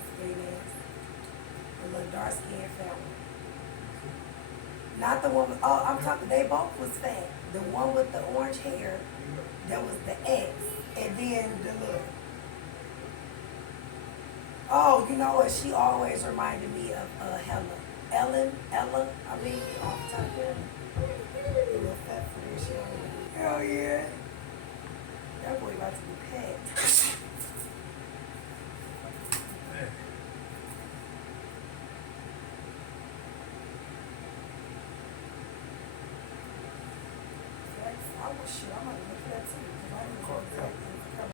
skin ass. The little dark skinned fat one. Not the one with, oh, I'm talking, they both was fat. The one with the orange hair, that was the ex. And then the little, oh, you know what? She always reminded me of Ella, I mean, off the top of her. The little fat friend she always. Hell yeah. That boy about to be packed. I was shit. I'm gonna look at that too. 'Cause I didn't know exactly.